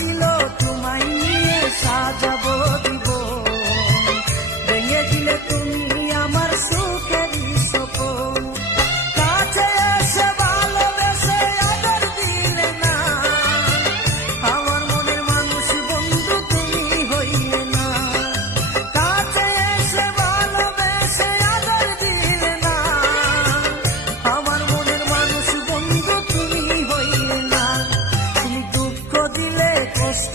ছিল তোমায় নিয়ে সাজাবো দিব, ভেঙে দিলে তুমি আমার সুখেরই স্বপন। কাছে এসে ভালোবেসে আদর দিলে না, আমার মনের মানুষ বন্ধু তুমি হইলে না। কাছে এসে ভালোবেসে আদর দিলে না, আমার মনের মানুষ বন্ধু তুমি হইলে না। তুমি দুঃখ দিলে কষ্ট